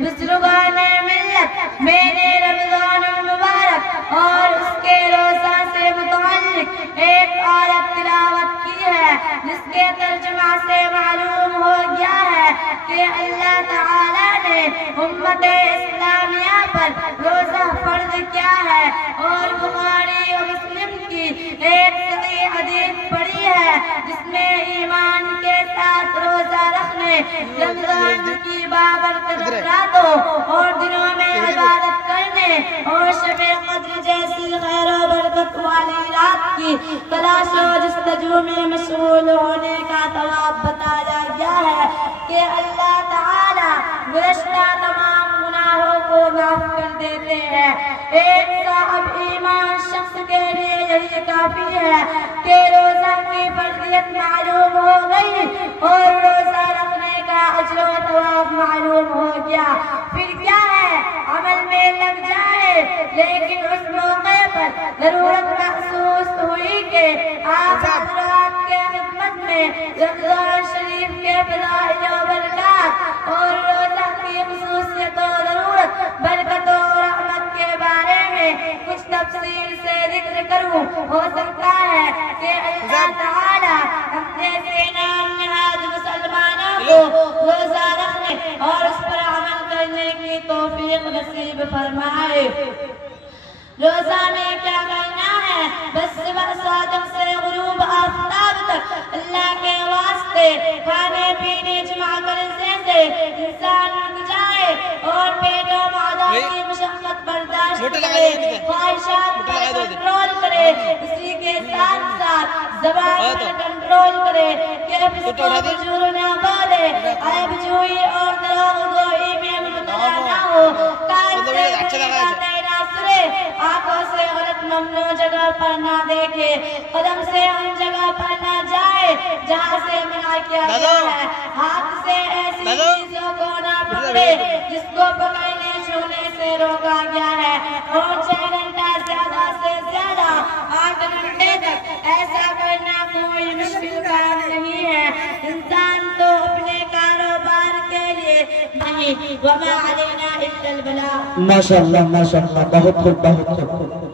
بزرگان ملت میرے رمضان المبارک اور اس کے روزہ سے متعلق ایک آیت تلاوت کی ہے، جس کے ترجمہ سے معلوم ہو گیا ہے کہ اللہ تعالیٰ نے امت اسلامیہ پر روزہ فرض کیا ہے، اور بخاری و مسلم کی ایک صحیح حدیث پڑھی ہے جس میں ایمان کے ساتھ روزہ رکھنے، رمضان کی بابرکت راتوں اور دنوں میں عبادت کرنے اور شب قدر جیسی خیر و برکت والی رات کی تلاش و جستجو میں مشغول ہونے کا ثواب بتایا گیا ہے کہ اللہ تعالی گزشتہ تمام گناہوں کو معاف کر دیتے ہیں۔ ایک صاحب ایمان شخص کے لیے یہی کافی ہے کہ روزہ کی فرضیت معلوم ہو گئی اور روزہ رکھنے کا اجر و ثواب معلوم ہو گیا، پھر کیا ہے عمل میں لگ جائے۔ لیکن اس موقع پر ضرورت محسوس ہوئی کہ آپ حضرات کے خدمت میں رمضان شریف کے فضائل و برکات اور روزہ کی خصوصیت و ضرورت، برکت و رحمت کے بارے میں کچھ تفصیل سے ذکر کروں۔ ہو سکتا ہے کہ اللہ تعالی ہم جیسے نام نہاد مسلمانوں کو روزہ رکھنے اور اس پر عمل کرنے کی توفیق نصیب فرمائے۔ روزہ میں کیا کرنا ہے؟ بس صبح صادق سے غروب آفتاب تک اللہ کے واسطے کھانے پینے جمع کرنے سے انسان رک جائے اور پیٹ و معدہ کی مشقت برداشت کرے، خواہشات پر کنٹرول کرے، اسی کے ساتھ ساتھ زبان پر کنٹرول کرے کہ فسق و فجور نہ بولے، عیب جوئی اور دروغ گوئی میں مبتلا نہ ہو، کان سے بری باتیں نہ سنے، آنکھوں سے غلط ممنوع جگہ پر نہ دیکھے، قدم سے ان جگہ پر نہ جائے جہاں سے منع کیا گیا ہے، ہاتھ سے ایسی چیزوں کو نہ پکڑے جس کو پکڑنے چھونے سے روکا گیا ہے، اور 6 گھنٹہ زیادہ سے زیادہ 8 گھنٹے تک ایسا کرنا کوئی مشکل کام نہیں ہے۔ انسان تو اپنے کاروبار کے لیے نہیں، وما علینا الا البلاغ۔ ماشاءاللہ ماشاءاللہ، بہت خوب بہت خوب۔